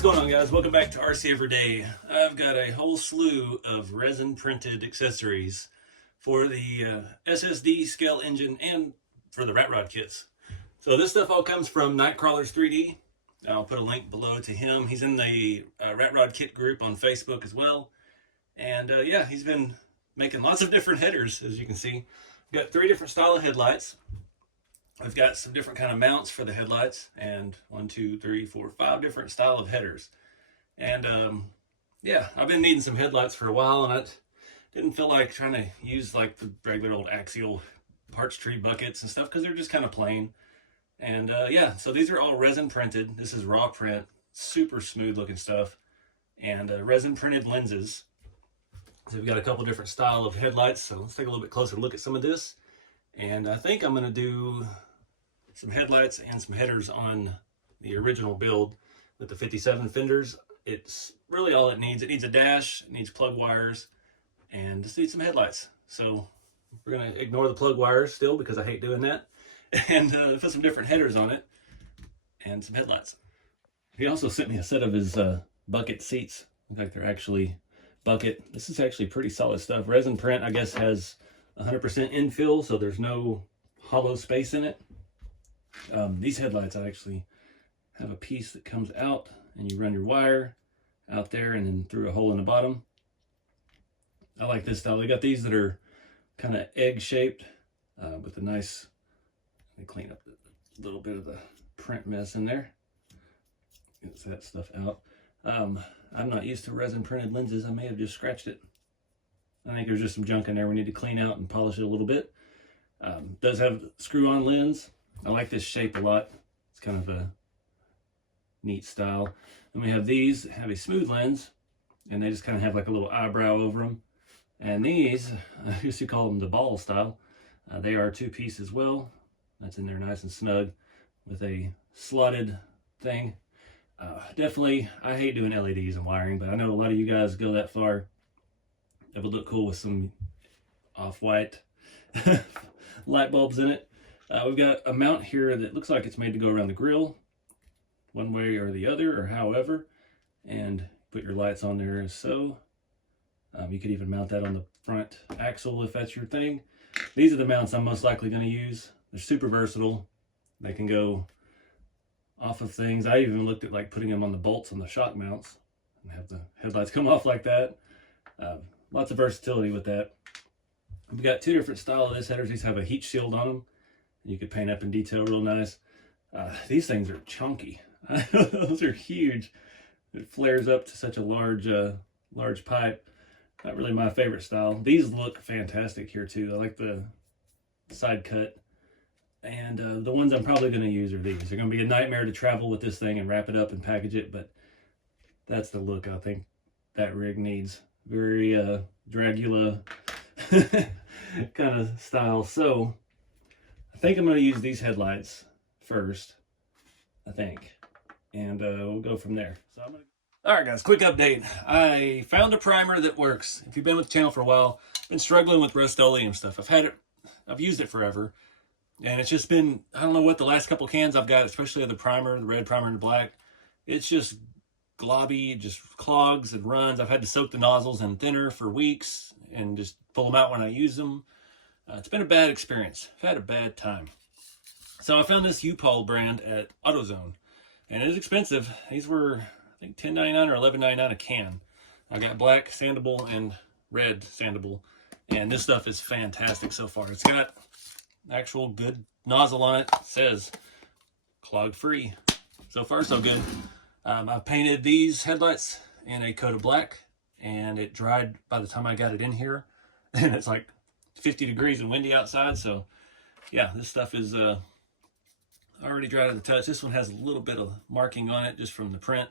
What's going on, guys? Welcome back to RC Everyday. I've got a whole slew of resin printed accessories for the SSD scale engine and for the rat rod kits. So this stuff all comes from Nightcrawlers3d. I'll put a link below to him. He's in the rat rod kit group on Facebook as well. And yeah, he's been making lots of different headers, as you can see. We've got 3 different style of headlights. I've got some different kind of mounts for the headlights, and 1, 2, 3, 4, 5 different style of headers. And yeah, I've been needing some headlights for a while, and I didn't feel like trying to use like the regular old axial parts tree buckets and stuff because they're just kind of plain. And yeah, so these are all resin printed. This is raw print, super smooth looking stuff, and resin printed lenses. So we've got a couple different style of headlights. So let's take a little bit closer look at some of this. And I think I'm going to do some headlights and some headers on the original build with the 57 fenders. It's really all it needs. It needs a dash, it needs plug wires, and just needs some headlights. So we're going to ignore the plug wires still because I hate doing that. And put some different headers on it and some headlights. He also sent me a set of his bucket seats. Look like they're actually bucket. This is actually pretty solid stuff. Resin print, I guess, has 100% infill, so there's no hollow space in it. These headlights, I actually have a piece that comes out and you run your wire out there and then through a hole in the bottom. I like this style. They got these that are kind of egg shaped with a nice, let me clean up a little bit of the print mess in there. Get that stuff out. I'm not used to resin printed lenses. I may have just scratched it. I think there's just some junk in there we need to clean out and polish it a little bit. Does have screw-on lens. I like this shape a lot. It's kind of a neat style. And we have these that have a smooth lens, and they just kind of have like a little eyebrow over them. And these, I used to call them the ball style. They are 2-piece as well. That's in there nice and snug with a slotted thing. Definitely, I hate doing LEDs and wiring, but I know a lot of you guys go that far. It would look cool with some off-white light bulbs in it. We've got a mount here that looks like it's made to go around the grill, one way or the other, or however, and put your lights on there as so. You could even mount that on the front axle if that's your thing. These are the mounts I'm most likely going to use. They're super versatile. They can go off of things. I even looked at like putting them on the bolts on the shock mounts and have the headlights come off like that. Lots of versatility with that. We've got 2 different style of this headers. These have a heat shield on them. You could paint up in detail real nice. These things are chunky. Those are huge. It flares up to such a large pipe. Not really my favorite style. These look fantastic here too. I like the side cut. And the ones I'm probably going to use are these. They're going to be a nightmare to travel with this thing and wrap it up and package it, but that's the look I think that rig needs. Very Dragula kind of style. So I think I'm going to use these headlights first, I think, and we'll go from there. So I'm gonna... All right, guys, quick update. I found a primer that works. If you've been with the channel for a while, been struggling with Rust-Oleum stuff. I've used it forever, and it's just been, I don't know what, the last couple cans I've got, especially of the primer, the red primer and the black, it's just globby, just clogs and runs. I've had to soak the nozzles in thinner for weeks and just pull them out when I use them. It's been a bad experience. I've had a bad time. So I found this U-Pol brand at AutoZone, and it is expensive. These were, I think, $10.99 or $11.99 a can. I got black sandable and red sandable, and this stuff is fantastic so far. It's got actual good nozzle on it. It says clog free. So far, so good. I've painted these headlights in a coat of black, and it dried by the time I got it in here. And it's like 50 degrees and windy outside. So yeah, this stuff is already dried to the touch. This one has a little bit of marking on it just from the print,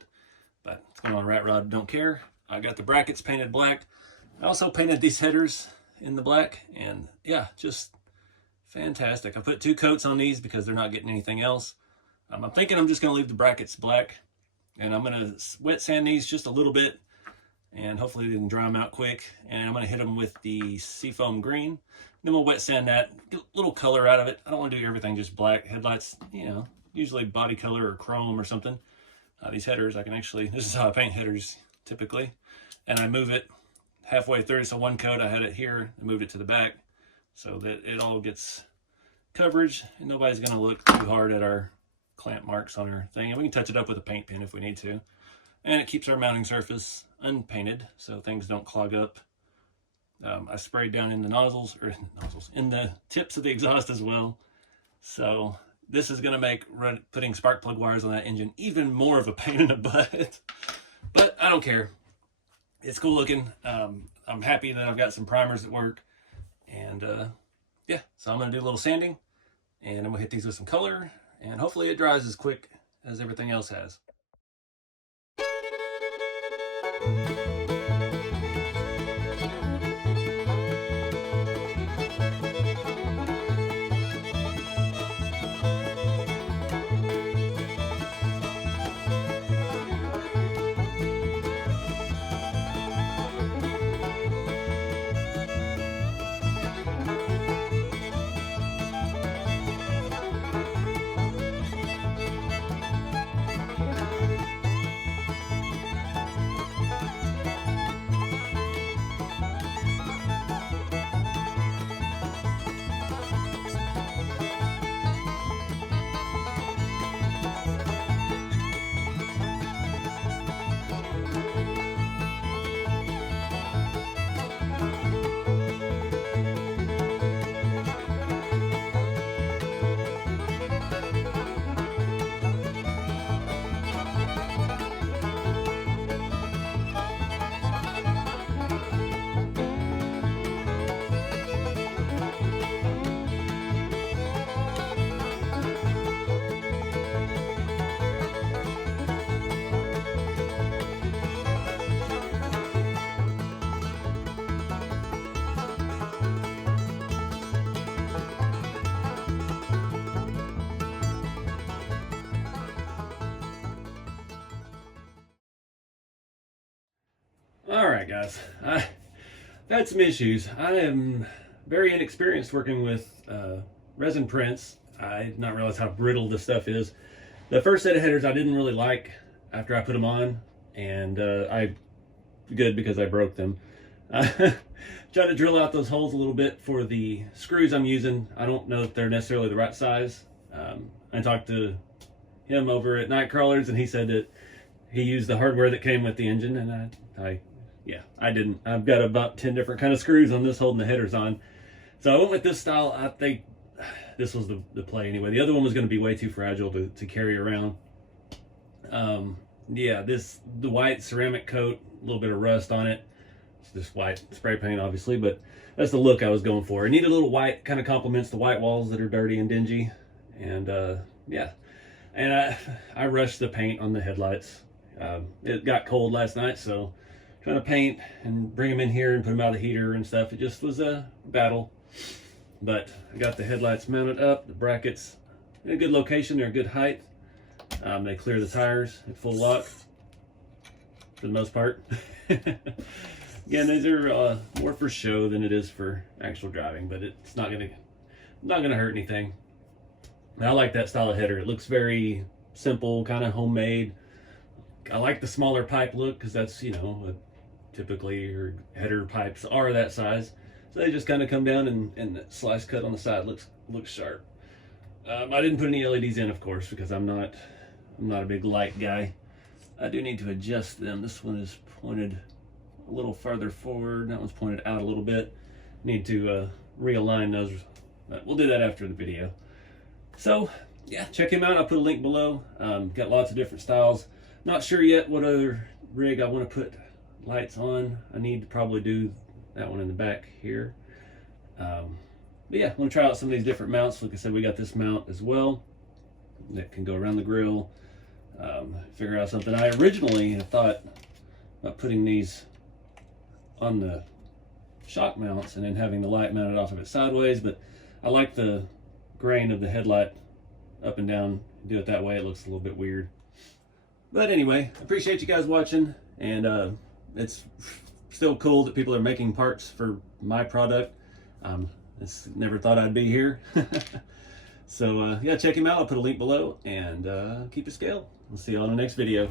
but it's going on a rat rod, don't care. I got the brackets painted black. I also painted these headers in the black, and yeah, just fantastic. I put 2 coats on these because they're not getting anything else. I'm thinking I'm just going to leave the brackets black, and I'm going to wet sand these just a little bit, and hopefully they can dry them out quick. And I'm going to hit them with the seafoam green. Then we'll wet sand that, get a little color out of it. I don't want to do everything just black. Headlights, you know, usually body color or chrome or something. These headers, I can actually, this is how I paint headers typically, and I move it halfway through. So one coat, I had it here, I moved it to the back so that it all gets coverage and nobody's going to look too hard at our clamp marks on our thing. And we can touch it up with a paint pen if we need to. And it keeps our mounting surface unpainted so things don't clog up. I sprayed down in the nozzles, in the tips of the exhaust as well. So this is going to make putting spark plug wires on that engine even more of a pain in the butt. But I don't care. It's cool looking. I'm happy that I've got some primers that work. And yeah, so I'm going to do a little sanding. And I'm going to hit these with some color. And hopefully it dries as quick as everything else has. Alright guys, I've had some issues. I am very inexperienced working with resin prints. I did not realize how brittle this stuff is. The first set of headers I didn't really like after I put them on, and good because I broke them. Trying to drill out those holes a little bit for the screws I'm using. I don't know if they're necessarily the right size. I talked to him over at Nightcrawlers and he said that he used the hardware that came with the engine, and I didn't. I've got about 10 different kind of screws on this holding the headers on. So I went with this style. I think this was the play anyway. The other one was going to be way too fragile to carry around. Yeah, the white ceramic coat, a little bit of rust on it. It's just white spray paint, obviously, but that's the look I was going for. I need a little white, kind of complements the white walls that are dirty and dingy. And yeah, and I rushed the paint on the headlights. It got cold last night, so trying to paint and bring them in here and put them out of the heater and stuff, it just was a battle. But I got the headlights mounted up, the brackets in a good location, they're a good height. They clear the tires at full lock for the most part. Again, these are more for show than it is for actual driving, but it's not gonna hurt anything. And I like that style of header. It looks very simple, kind of homemade. I like the smaller pipe look because that's, you know, typically your header pipes are that size. So they just kind of come down and the slice cut on the side looks sharp. I didn't put any LEDs in, of course, because I'm not a big light guy. I do need to adjust them. This one is pointed a little farther forward. That one's pointed out a little bit. Need to realign those, but we'll do that after the video. So yeah, check him out. I'll put a link below. Got lots of different styles. Not sure yet what other rig I want to put lights on. I need to probably do that one in the back here. But yeah, I want to try out some of these different mounts. Like I said, we got this mount as well that can go around the grill. Figure out something. I originally had thought about putting these on the shock mounts and then having the light mounted off of it sideways, but I like the grain of the headlight up and down. Do it that way, it looks a little bit weird. But anyway, appreciate you guys watching, and it's still cool that people are making parts for my product. Never thought I'd be here. So yeah, check him out. I'll put a link below, and keep it scaled. We'll see you on the next video.